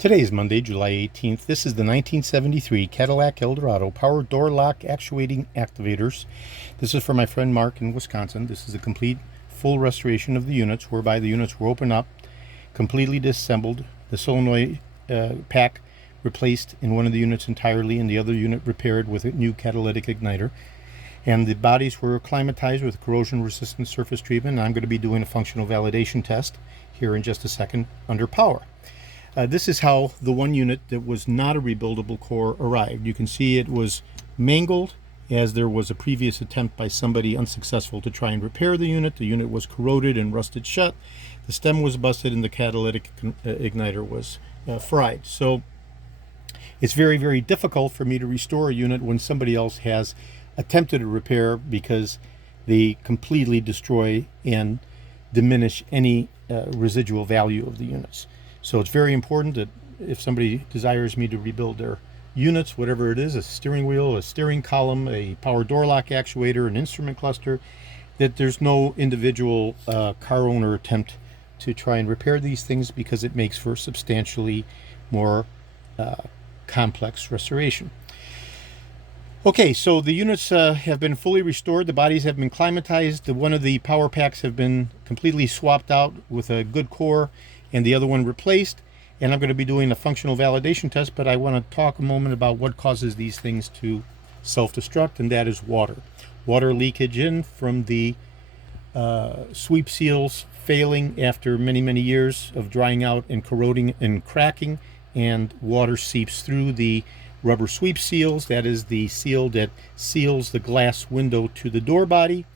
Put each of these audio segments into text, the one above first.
Today is Monday, July 18th. This is the 1973 Cadillac Eldorado power door lock actuating activators. This is for my friend Mark in Wisconsin. This is a complete full restoration of the units, whereby the units were opened up, completely disassembled, the solenoid pack replaced in one of the units entirely and the other unit repaired with a new catalytic igniter. And the bodies were acclimatized with corrosion-resistant surface treatment. And I'm going to be doing a functional validation test here in just a second under power. This is how the one unit that was not a rebuildable core arrived. You can see it was mangled, as there was a previous attempt by somebody unsuccessful to try and repair the unit. The unit was corroded and rusted shut. The stem was busted and the catalytic igniter was fried. So it's very, very difficult for me to restore a unit when somebody else has attempted a repair, because they completely destroy and diminish any residual value of the units. So it's very important that if somebody desires me to rebuild their units, whatever it is, a steering wheel, a steering column, a power door lock actuator, an instrument cluster, that there's no individual car owner attempt to try and repair these things, because it makes for substantially more complex restoration. Okay, so the units have been fully restored. The bodies have been climatized. One of the power packs have been completely swapped out with a good core and the other one replaced. And I'm going to be doing a functional validation test, but I want to talk a moment about what causes these things to self-destruct, and that is water. Water leakage in from the sweep seals failing after many, many years of drying out and corroding and cracking, and water seeps through the rubber sweep seals. That is the seal that seals the glass window to the door body.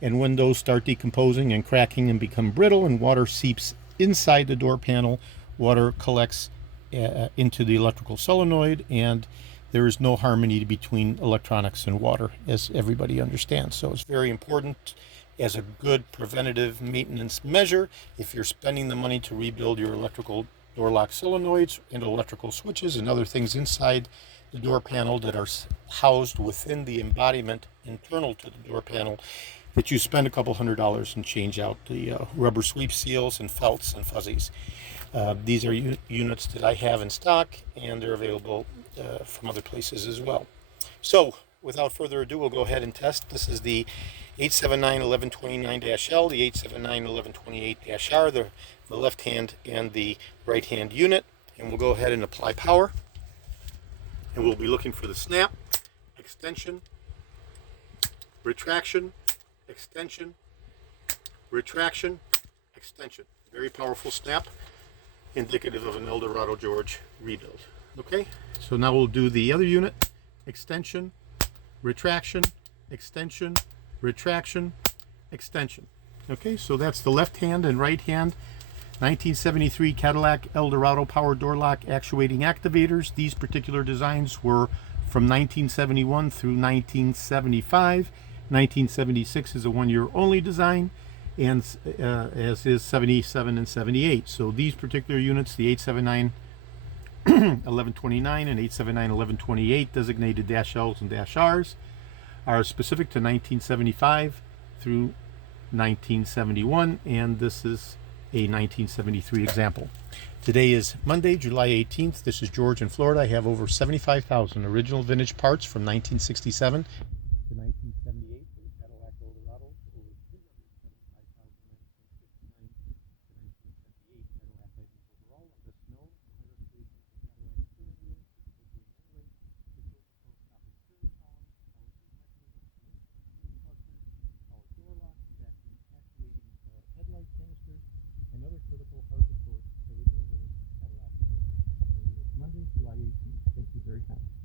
And when those start decomposing and cracking and become brittle and water seeps inside the door panel, water collects into the electrical solenoid, and there is no harmony between electronics and water, as everybody understands. So it's very important as a good preventative maintenance measure, if you're spending the money to rebuild your electrical door lock solenoids and electrical switches and other things inside the door panel that are housed within the embodiment internal to the door panel, that you spend a couple $100s and change out the rubber sweep seals and felts and fuzzies. These are units that I have in stock, and they're available from other places as well. So without further ado, we'll go ahead and test. This is the 879-1129-L, the 879-1128-R, the left hand and the right hand unit. And we'll go ahead and apply power. And we'll be looking for the snap, extension, retraction, extension, retraction, extension. Very powerful snap, indicative of an Eldorado George rebuild. Okay, so now we'll do the other unit, extension, retraction, extension, retraction, extension. Okay, so that's the left hand and right hand 1973 Cadillac Eldorado power door lock actuating activators. These particular designs were from 1971 through 1975. 1976 is a one-year only design, and as is 77 and 78. So these particular units, the 879-1129 and 879-1128 designated -Ls and -Rs, are specific to 1975 through 1971, and this is a 1973 example. Today is Monday, July 18th. This is George in Florida. I have over 75,000 original vintage parts from 1967 to 1978 for the Cadillac Eldorado, over 375,000 1969 to 1978 Cadillac items overall. Let us know my restoration of the Cadillac steering wheel, steering column, power seat mechanism, power door lock, vacuum actuating headlight canister, and other critical hard-to-port original vintage Cadillac equipment. Today is Monday, July 18th. Thank you very much.